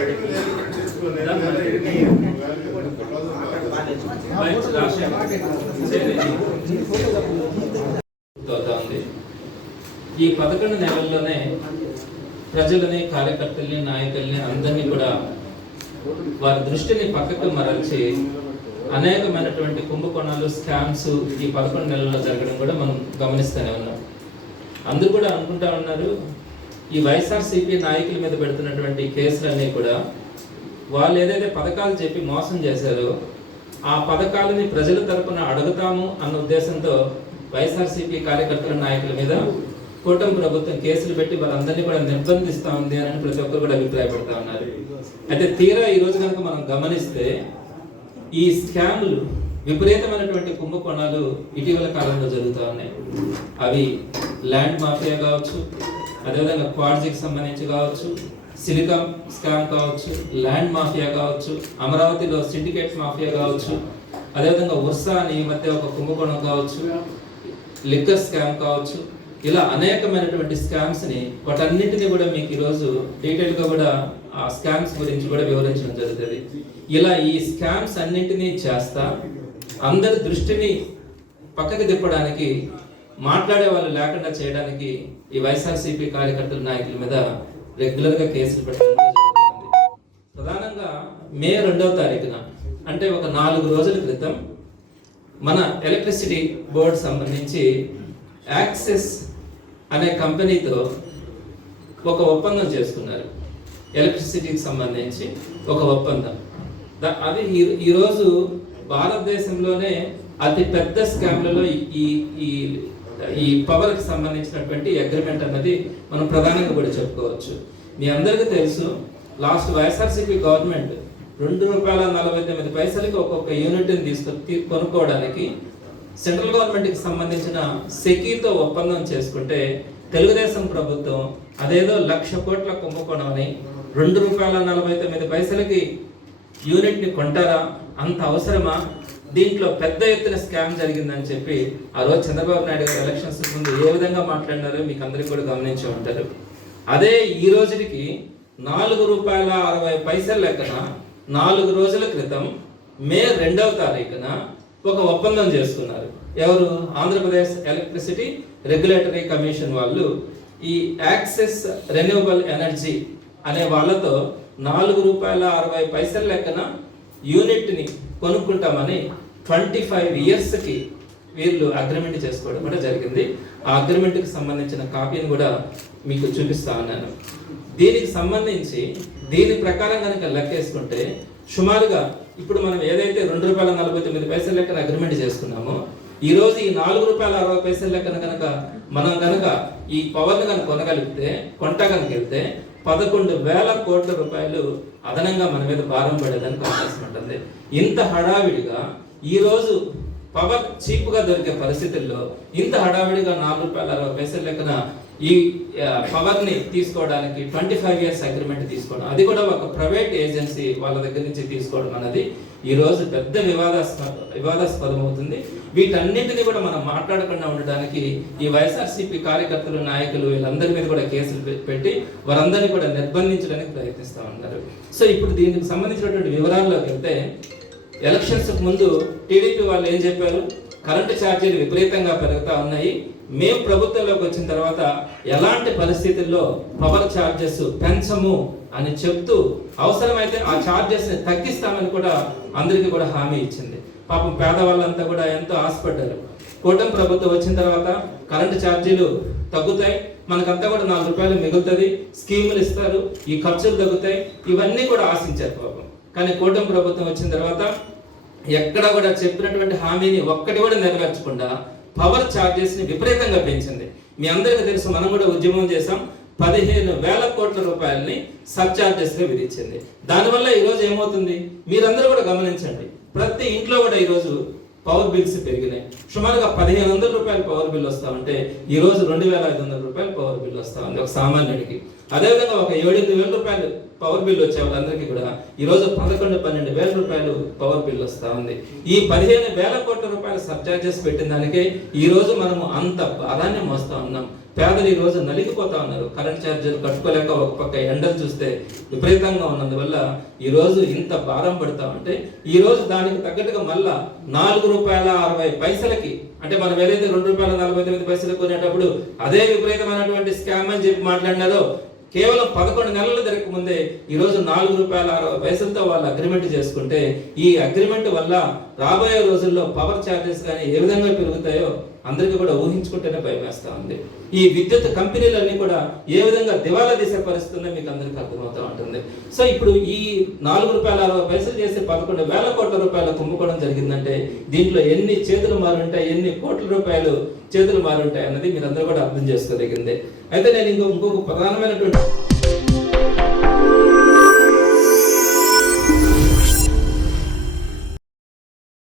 ఈ 11 నెలల్లోనే ప్రజలని, కార్యకర్తల్ని, నాయకుల్ని అందరినీ కూడా వారి దృష్టిని పక్కకు మరల్చి అనేకమైనటువంటి కుంభకోణాలు, స్కామ్స్ ఈ 11 నెలల్లో జరగడం కూడా మనం గమనిస్తూనే ఉన్నాం. అందరూ కూడా అనుకుంటా ఉన్నారు ఈ వైఎస్ఆర్సీపీ నాయకుల మీద పెడుతున్నటువంటి కేసులన్నీ కూడా వాళ్ళు ఏదైతే పథకాలు చెప్పి మోసం చేశారో ఆ పథకాలని ప్రజల తరపున అడుగుతాము అన్న ఉద్దేశంతో వైఎస్ఆర్సీపీ కార్యకర్తల నాయకుల మీద కూటమి ప్రభుత్వం కేసులు పెట్టి వాళ్ళందరినీ కూడా నిర్బంధిస్తూ ఉంది అని ప్రతి ఒక్కరు కూడా అభిప్రాయపడతా ఉన్నారు. అయితే తీరా ఈ రోజు కనుక మనం గమనిస్తే ఈ స్కామ్లు, విపరీతమైనటువంటి కుంభకోణాలు ఇటీవల కాలంలో జరుగుతూ ఉన్నాయి. అవి ల్యాండ్ మాఫియా కావచ్చు, అదేవిధంగా క్వాడ్జీకి సంబంధించి కావచ్చు, సిలికాన్ స్కామ్ కావచ్చు, ల్యాండ్ మాఫియా కావచ్చు, అమరావతిలో సిండికేట్ మాఫియా కావచ్చు, అదేవిధంగా ఉర్సా అని ఈ మధ్య ఒక కుంభకోణం కావచ్చు, లిక్కర్ స్కామ్ కావచ్చు, ఇలా అనేకమైనటువంటి స్కామ్స్ని వాటన్నింటినీ కూడా మీకు ఈరోజు డీటెయిల్గా కూడా ఆ స్కామ్స్ గురించి కూడా వివరించడం జరుగుతుంది. ఇలా ఈ స్కామ్స్ అన్నింటినీ చేస్తా అందరి దృష్టిని పక్కకి తిప్పడానికి, మాట్లాడే వాళ్ళు లేకుండా చేయడానికి ఈ వైఎస్ఆర్సీపీ కార్యకర్తల నాయకుల మీద రెగ్యులర్గా కేసులు పెట్టడం జరుగుతుంది. ప్రధానంగా మే 2వ తారీఖున అంటే ఒక 4 రోజుల క్రితం మన ఎలక్ట్రిసిటీ బోర్డు సంబంధించి యాక్సెస్ అనే కంపెనీతో ఒక ఒప్పందం చేసుకున్నారు. ఎలక్ట్రిసిటీకి సంబంధించి ఒక ఒప్పందం. అది ఈరోజు భారతదేశంలోనే అతి పెద్ద స్కామ్లలో ఈ పవర్కి సంబంధించినటువంటి అగ్రిమెంట్ అన్నది మనం ప్రధానంగా కూడా చెప్పుకోవచ్చు. మీ అందరికీ తెలుసు, లాస్ట్ వైఎస్ఆర్సీపీ గవర్నమెంట్ ₹2.49 ఒక్కొక్క యూనిట్ని కొనుక్కోవడానికి సెంట్రల్ గవర్నమెంట్కి సంబంధించిన సెకీతో ఒప్పందం చేసుకుంటే తెలుగుదేశం ప్రభుత్వం అదేదో 1,00,000 కోట్ల కుంభకోణం అని ₹2.49 యూనిట్ని కొంటారా, అంత అవసరమా, దీంట్లో పెద్ద ఎత్తున స్కామ్ జరిగిందని చెప్పి ఆ రోజు చంద్రబాబు నాయుడు గారు ఎలక్షన్స్ ముందు ఏ విధంగా మాట్లాడినారో మీకు అందరికీ కూడా గమనించి ఉంటారు. అదే ఈ రోజుకి ₹4.60 లెక్కన 4 రోజుల క్రితం మే 2వ తారీఖున ఒక ఒప్పందం చేసుకున్నారు. ఎవరు? ఆంధ్రప్రదేశ్ ఎలక్ట్రిసిటీ రెగ్యులేటరీ కమిషన్ వాళ్ళు ఈ యాక్సెస్ రెన్యూవబుల్ ఎనర్జీ అనే వాళ్ళతో ₹4.60 లెక్కన యూనిట్ని కొనుక్కుంటామని 25 ఇయర్స్కి వీళ్ళు అగ్రిమెంట్ చేసుకోవడం కూడా జరిగింది. ఆ అగ్రిమెంట్కి సంబంధించిన కాపీని కూడా మీకు చూపిస్తా ఉన్నాను. దీనికి సంబంధించి దీని ప్రకారం కనుక లెక్కేసుకుంటే సుమారుగా ఇప్పుడు మనం ఏదైతే ₹2.49 లెక్కన అగ్రిమెంట్ చేసుకున్నామో ఈ రోజు ఈ ₹4.60 లెక్కన కనుక మనం కనుక ఈ పవర్ని కనుక కొంట కనుక వెళ్తే 11,000 కోట్ల రూపాయలు అదనంగా మన మీద భారం పడేదానికి అవకాశం ఉంటుంది. ఇంత హడావిడిగా ఈరోజు పవర్ చీప్గా దొరికే పరిస్థితుల్లో ఇంత హడావిడిగా ₹4.60 లెక్కన ఈ పవర్ని తీసుకోవడానికి 25 ఇయర్స్ అగ్రిమెంట్ తీసుకోవడం, అది కూడా ఒక ప్రైవేట్ ఏజెన్సీ వాళ్ళ దగ్గర నుంచి తీసుకోవడం అనేది ఈరోజు పెద్ద వివాదాస్పదం అవుతుంది. వీటన్నింటినీ కూడా మనం మాట్లాడకుండా ఉండడానికి ఈ వైఎస్ఆర్సీపీ కార్యకర్తలు, నాయకులు వీళ్ళందరి మీద కూడా కేసులు పెట్టి వారందరినీ కూడా నిర్బంధించడానికి ప్రయత్నిస్తూ ఉన్నారు. సో ఇప్పుడు దీనికి సంబంధించినటువంటి వివరాల్లోకి వెళ్తే, ఎలక్షన్స్ ముందు టీడీపీ వాళ్ళు ఏం చెప్పారు? కరెంటు ఛార్జీలు విపరీతంగా పెరుగుతూ ఉన్నాయి, మేము ప్రభుత్వంలోకి వచ్చిన తర్వాత ఎలాంటి పరిస్థితుల్లో పవర్ ఛార్జెస్ పెంచము అని చెప్తూ అవసరమైతే ఆ ఛార్జెస్ని తగ్గిస్తామని కూడా అందరికీ కూడా హామీ ఇచ్చింది. పాపం పేదవాళ్ళంతా కూడా ఎంతో ఆశపడ్డారు. కూటమి ప్రభుత్వం వచ్చిన తర్వాత కరెంటు ఛార్జీలు తగ్గుతాయి, మనకంతా కూడా ₹4 మిగులుతుంది, స్కీములు ఇస్తారు, ఈ ఖర్చులు తగ్గుతాయి, ఇవన్నీ కూడా ఆశించారు పాపం. కానీ కూటమి ప్రభుత్వం వచ్చిన తర్వాత ఎక్కడ కూడా చెప్పినటువంటి హామీని ఒక్కటి కూడా నెరవేర్చకుండా పవర్ ఛార్జెస్ని విపరీతంగా పెంచింది. మీ అందరికీ తెలుసు, మనం కూడా ఉద్యమం చేసాం. 15,000 కోట్ల రూపాయలని సబ్చార్జెస్గా విధించింది. దానివల్ల ఈరోజు ఏమవుతుంది మీరందరూ కూడా గమనించండి, ప్రతి ఇంట్లో కూడా ఈరోజు పవర్ బిల్స్ పెరిగినాయి. సుమారుగా ₹1,500 పవర్ బిల్ వస్తా ఉంటే ఈరోజు ₹2,500 పవర్ బిల్ వస్తా ఉంది ఒక సామాన్యుడికి. అదేవిధంగా ఒక ₹7,000 పవర్ బిల్ వచ్చే వాళ్ళందరికీ కూడా ఈరోజు ₹11,000-12,000 పవర్ బిల్ వస్తూ ఉంది. ఈ 15,000 కోట్ల రూపాయల సబ్చార్జెస్ పెట్టిన దానికే ఈరోజు మనము అంత భారాన్ని మోస్తూ ఉన్నాం. పేదలు ఈ రోజు నలిగిపోతా ఉన్నారు. కరెంట్ ఛార్జీలు కట్టుకోలేక ఒక పక్క ఎండలు చూస్తే విపరీతంగా ఉన్నందువల్ల ఈ రోజు ఇంత భారం పడతా ఉంటే ఈ రోజు దానికి తగ్గట్టుగా మళ్ళా ₹4.60 అంటే మనం ఏదైతే ₹2.49 కొనేటప్పుడు అదే విపరీతమైనటువంటి స్కామ్ అని చెప్పి మాట్లాడినారో కేవలం 11 నెలలు జరగక ముందే ఈ రోజు ₹4.60 వాళ్ళు అగ్రిమెంట్ చేసుకుంటే ఈ అగ్రిమెంట్ వల్ల రాబోయే రోజుల్లో పవర్ ఛార్జెస్ కానీ ఏ విధంగా పెరుగుతాయో అందరికీ కూడా ఊహించుకుంటేనే భయం వేస్తా ఉంది. ఈ విద్యుత్ కంపెనీలన్నీ కూడా ఏ విధంగా దివాలా తీసే పరిస్థితుందో మీకు అందరికీ అర్థమవుతూ ఉంటుంది. సో ఇప్పుడు ఈ ₹4.60 చేసి 11,000 కోట్ల రూపాయల కుంభకోణం జరిగిందంటే దీంట్లో ఎన్ని చేతులు మారుంటాయి, ఎన్ని కోట్ల రూపాయలు చేతులు మారుంటాయి అన్నది మీరందరూ కూడా అర్థం చేసుకోదగింది. అయితే నేను ఇంకొక ప్రధానమైనటువంటి